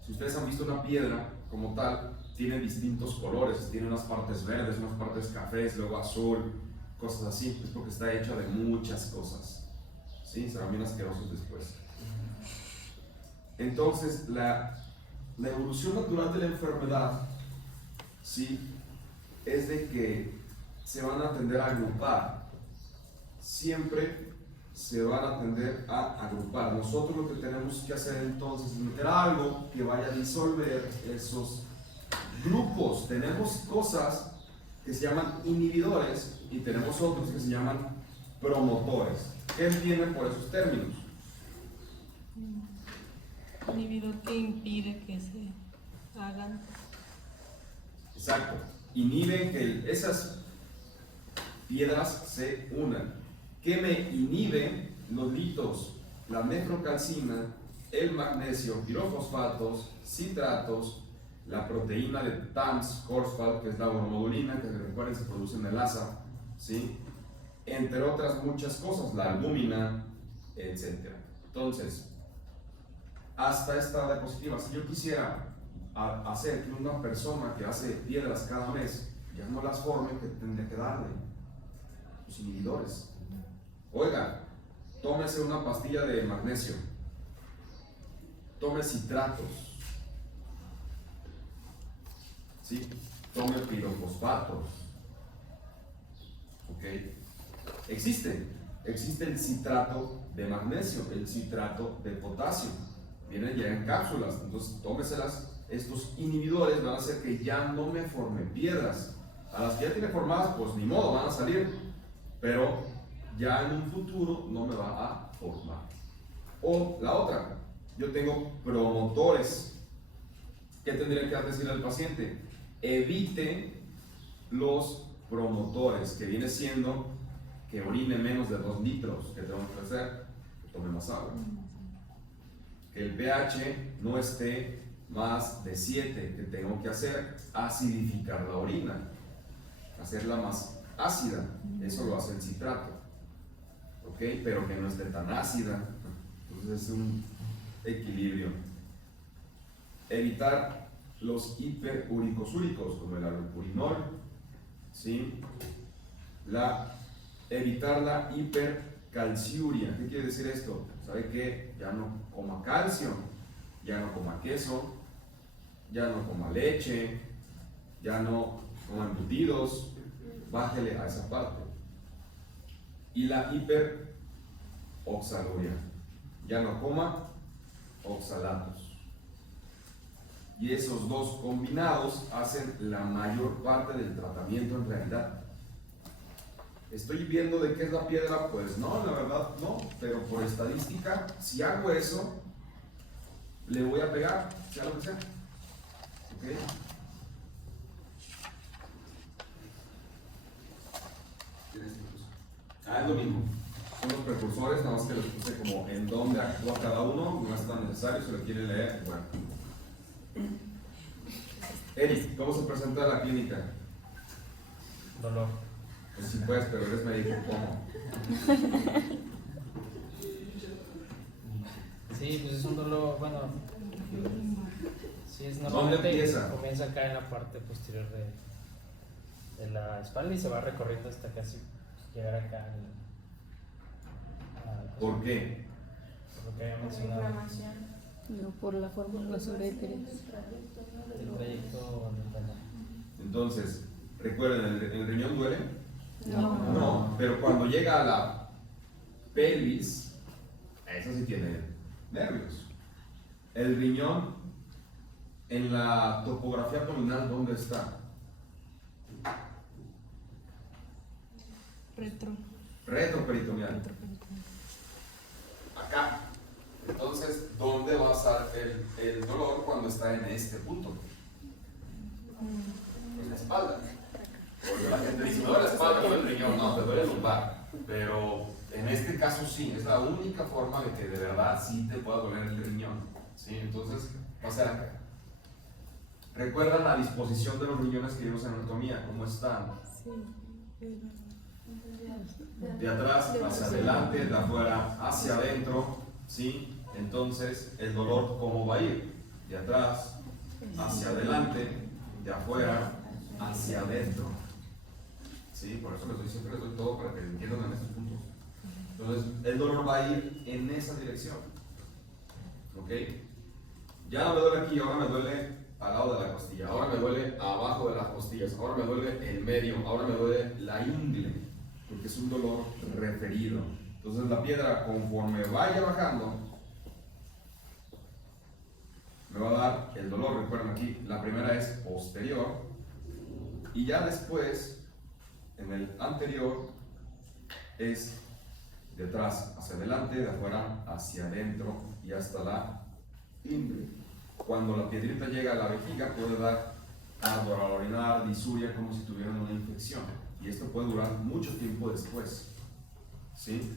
Si ustedes han visto una piedra como tal, tiene distintos colores, tiene unas partes verdes, unas partes cafés, luego azul, cosas así, es porque está hecha de muchas cosas. ¿Sí? Serán bien asquerosos después. Entonces, la evolución natural de la enfermedad, ¿sí? Es de que se van a tender a agrupar. Siempre se van a tender a agrupar. Nosotros lo que tenemos que hacer entonces es meter algo que vaya a disolver esos grupos. Tenemos cosas que se llaman inhibidores y tenemos otros que se llaman promotores. ¿Qué entienden por esos términos? Inhibidor que impide que se hagan. Exacto. Inhiben que esas piedras se unan. ¿Qué me inhibe? Los litos, la nefrocalcina, el magnesio, pirofosfatos, citratos, la proteína de TAMS, Horsfeld, que es la bromodulina, que recuerden se produce en el asa, ¿sí? Entre otras muchas cosas, la albúmina, etc. Entonces, hasta esta diapositiva, si yo quisiera hacer que una persona que hace piedras cada mes ya no las forme, que tendría que darle los inhibidores. Oiga, tómese una pastilla de magnesio, tome citratos, ¿sí? Tome pirofosfatos, ¿ok? Existe el citrato de magnesio, el citrato de potasio, vienen ya en cápsulas, entonces tómeselas. Estos inhibidores van a hacer que ya no me formen piedras. A las que ya tiene formadas, pues ni modo, van a salir, pero ya en un futuro no me va a formar. O la otra, yo tengo promotores. ¿Qué tendría que decir al paciente? Evite los promotores, que viene siendo que orine menos de 2 litros. ¿Qué tengo que hacer? Que tome más agua. Que el pH no esté más de 7. Que tengo que hacer? Acidificar la orina, hacerla más ácida. Eso lo hace el citrato, ¿ok? Pero que no esté tan ácida. Entonces es un equilibrio. Evitar los hiperuricosúricos, como el albupurinol, ¿sí? Evitar la hipercalciuria. ¿Qué quiere decir esto? ¿Sabe qué? Ya no coma calcio, ya no coma queso, ya no coma leche, ya no coma embutidos, bájele a esa parte. Y la hiperoxaluria, ya no coma oxalatos. Y esos dos combinados hacen la mayor parte del tratamiento en realidad. ¿Estoy viendo de qué es la piedra? Pues no, la verdad no, pero por estadística, si hago eso, le voy a pegar, sea lo que sea. ¿Ok? Es lo mismo. Son los precursores, nada más que los puse como en dónde actúa cada uno, no es tan necesario, si lo quieren leer, bueno. Eric, ¿cómo se presenta la clínica? Dolor. Pues sí puedes, pero eres médico, ¿cómo? Sí, pues es un dolor, bueno, sí es ¿Dónde normalmente empieza? comienza acá en la parte posterior de la espalda y se va recorriendo hasta casi llegar acá ¿Por qué? por lo que había Por mencionado, inflamación. No por la forma de los uréteres. el trayecto dental. Entonces, recuerden, ¿el riñón duele? No. No, pero cuando llega a la pelvis, eso sí tiene nervios. El riñón, en la topografía abdominal, ¿dónde está? Retroperitoneal. Acá. Entonces, ¿dónde va a estar el dolor cuando está en este punto? En la espalda. Porque la gente dice, me duele la espalda, me duele el riñón. No, te duele el lumbar. Pero en este caso sí, es la única forma de que de verdad sí te pueda doler el riñón. ¿Sí? Entonces, va a ser acá. ¿Recuerdan la disposición de los riñones que vimos en anatomía? ¿Cómo están? De atrás hacia adelante, de afuera hacia adentro, ¿sí? Entonces, el dolor, ¿cómo va a ir? De atrás hacia adelante, de afuera hacia adentro, ¿sí? Por eso siempre les doy todo para que entiendan en estos puntos. Entonces, el dolor va a ir en esa dirección, ¿ok? Ya no me duele aquí, ahora me duele al lado de la costilla, ahora me duele abajo de las costillas, ahora me duele el medio, ahora me duele la ingle, porque es un dolor referido. Entonces la piedra, conforme vaya bajando, me va a dar el dolor. Recuerden aquí, la primera es posterior, y ya después, en el anterior, es de atrás hacia adelante, de afuera hacia adentro y hasta la Cuando la piedrita llega a la vejiga puede dar ardor al orinar, disuria, como si tuvieran una infección. Y esto puede durar mucho tiempo después, ¿sí?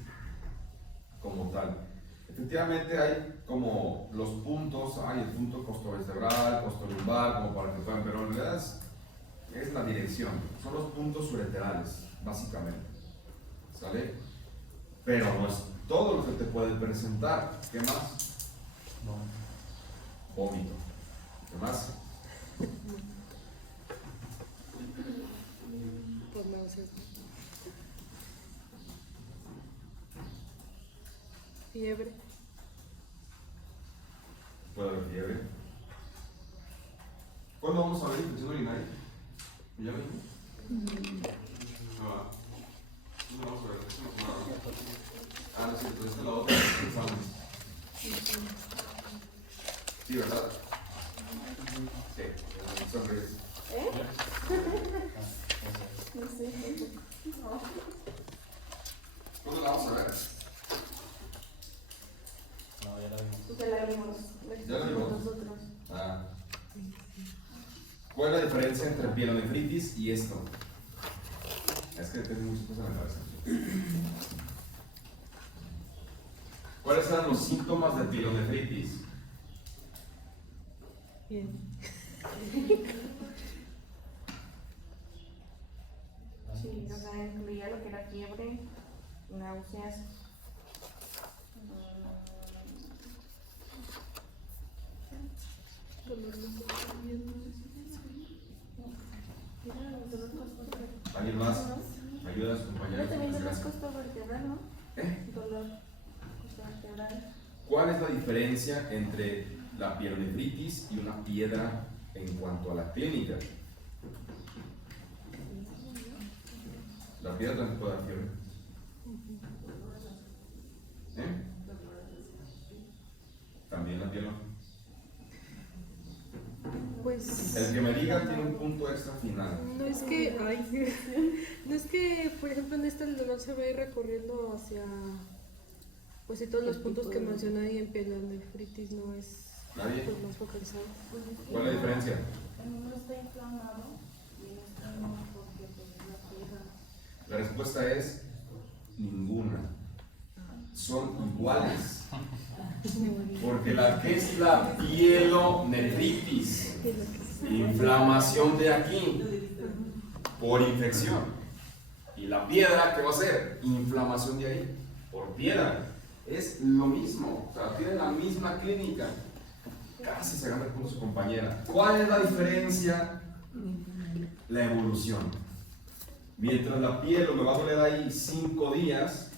Como tal. Efectivamente hay como los puntos, hay el punto costovertebral, costolumbar, como para que puedan, pero en realidad es la dirección, son los puntos ureterales, básicamente, ¿sale? Pero no es todo lo que te puede presentar. ¿Qué más? Vómito. ¿Qué más? Pues náuseas. Fiebre. Puede haber fiebre. ¿Cuándo vamos a ver infección urinaria? ¿Ya vimos? Ah, no vamos a ver. No, sí, entonces esta es la otra. Sí, ¿verdad? Sí, sonríes. No sé. ¿Cuándo la vamos a ver? No, ya la vimos. Ya la vimos. ¿Ya la vimos? Nosotros. Ah. ¿Cuál es la diferencia entre pielonefritis y esto? Es que tengo muchas cosas en la cabeza. ¿Cuáles eran los síntomas de pielonefritis? Bien. Sí, o sea, incluía lo que era fiebre, náuseas. ¿Alguien más? ¿Ayuda a sus Pero compañeros? también dolor Gracias. costovertebral, ¿no? ¿Eh? Dolor costovertebral. ¿Cuál es la diferencia entre la pielonefritis y una piedra en cuanto a la clínica? La piedra también puede dar fiebre. ¿Eh? También la piel. Pues El que me diga tiene un punto extra final. no es que, no es que, por ejemplo, en esta el dolor se va a ir recorriendo hacia, pues si todos los puntos que mencioné ahí en pielonefritis no es ¿Nadie? pues, más focalizado. ¿Cuál es la diferencia? En uno está inflamado y en este no, porque pues es la piedra. La respuesta es ninguna. Son iguales. Porque la que es la pielonefritis, inflamación de aquí por infección. Y la piedra, ¿qué va a ser? Inflamación de ahí por piedra. Es lo mismo, o sea, tienen la misma clínica. Casi se gana con su compañera. ¿Cuál es la diferencia? La evolución. Mientras la piel me va a doler ahí 5 días,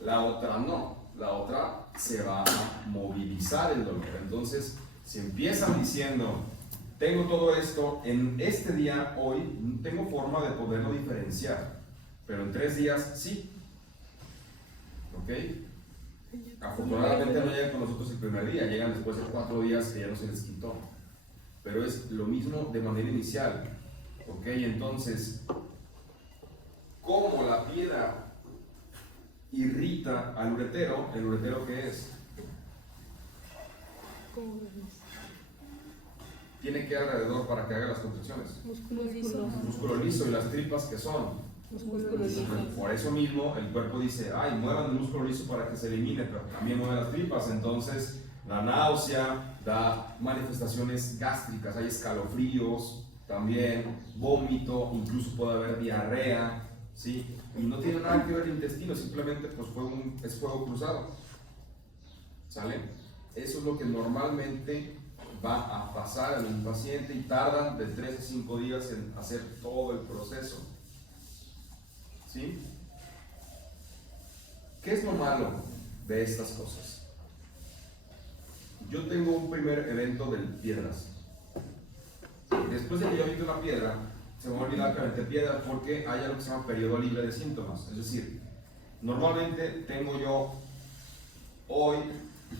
la otra no. La otra se va a movilizar el dolor. Entonces, si empiezan diciendo, tengo todo esto, en este día, hoy, no tengo forma de poderlo diferenciar, pero en 3 días sí. ¿Ok? Afortunadamente no llegan con nosotros el primer día, llegan después de 4 días que ya no se les quitó. Pero es lo mismo de manera inicial. ¿Ok? Entonces, ¿cómo la piedra irrita al uretero? ¿El uretero qué es? ¿Cómo ves? Tiene que alrededor para que haga las contracciones. Músculo liso. Músculo liso. ¿Y las tripas qué son? Músculo liso. Por eso mismo el cuerpo dice, ay, muevan el músculo liso para que se elimine, pero también mueven las tripas. Entonces la náusea da manifestaciones gástricas, hay escalofríos también, vómito, incluso puede haber diarrea, ¿sí? Y no tiene nada que ver el intestino, simplemente pues es fuego cruzado. ¿Sale? Eso es lo que normalmente va a pasar en un paciente y tardan de 3 a 5 días en hacer todo el proceso. ¿Sí? ¿Qué es lo malo de estas cosas? Yo tengo un primer evento de piedras. Después de que yo aviente una piedra, se me va a olvidar que aventé piedra porque hay algo que se llama periodo libre de síntomas. Es decir, normalmente tengo yo hoy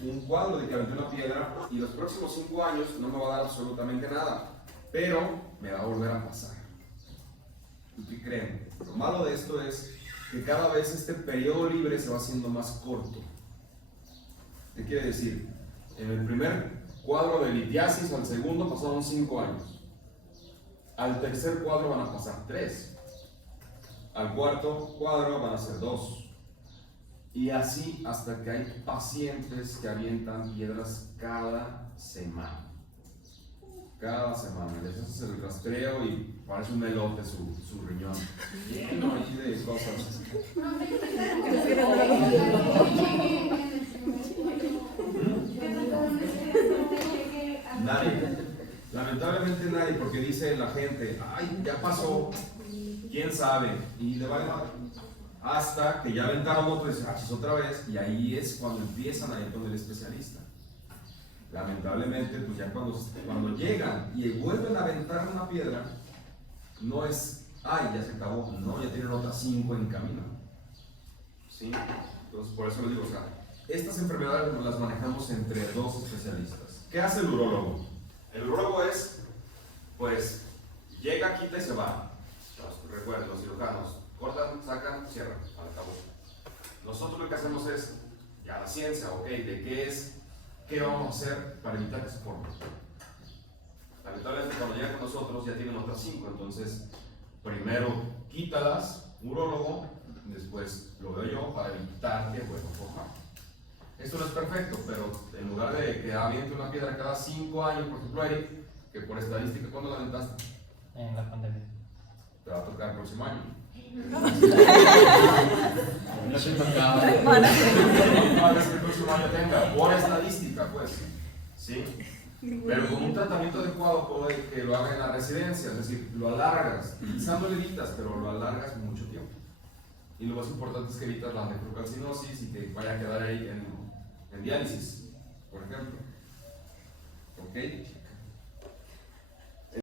un cuadro de que aventé una piedra y los próximos 5 años no me va a dar absolutamente nada, pero me va a volver a pasar. ¿Y qué creen? Lo malo de esto es que cada vez este periodo libre se va haciendo más corto. ¿Qué quiere decir? En el primer cuadro de litiasis, al segundo pasaron 5 años. Al tercer cuadro van a pasar 3. Al cuarto cuadro van a ser 2. Y así hasta que hay pacientes que avientan piedras cada semana. Cada semana. Les haces el rastreo y parece un elote su riñón. Lleno ahí de cosas. Nadie. Lamentablemente nadie, porque dice la gente, ay, ya pasó, quién sabe, y le vale madre. Hasta que ya aventaron otro y dicen, ah, otra vez, y ahí es cuando empiezan a ir con el especialista. Lamentablemente, pues ya cuando llegan y vuelven a aventar una piedra, no es, ay, ya se acabó, no, ya tienen otras 5 en camino. ¿Sí? Entonces, por eso les digo, o sea, estas enfermedades las manejamos entre 2 especialistas. ¿Qué hace el urólogo? El urólogo es, pues, llega, quita y se va. Recuerden, los cirujanos cortan, sacan, cierran, al cabo. Nosotros lo que hacemos es, ya la ciencia, ok, ¿de qué es? ¿Qué vamos a hacer para evitar que se forme? Lamentablemente cuando llegan con nosotros ya tienen otras 5, entonces primero quítalas, urólogo, después lo veo yo para evitar que vuelva a formar. Esto no es perfecto, pero en lugar de que aviente una piedra cada 5 años, por ejemplo, Eric, que por estadística, ¿cuándo la aventaste? En la pandemia. Te va a tocar el próximo año. No se tocaba. No es que el próximo año tenga, por estadística, pues. ¿Sí? Pero con un tratamiento adecuado puede que lo haga en la residencia, es decir, lo alargas, utilizando heridas, pero lo alargas mucho tiempo. Y lo más importante es que evitas la nefrocalcinosis y que vaya a quedar ahí en diálisis, por ejemplo. ¿Ok?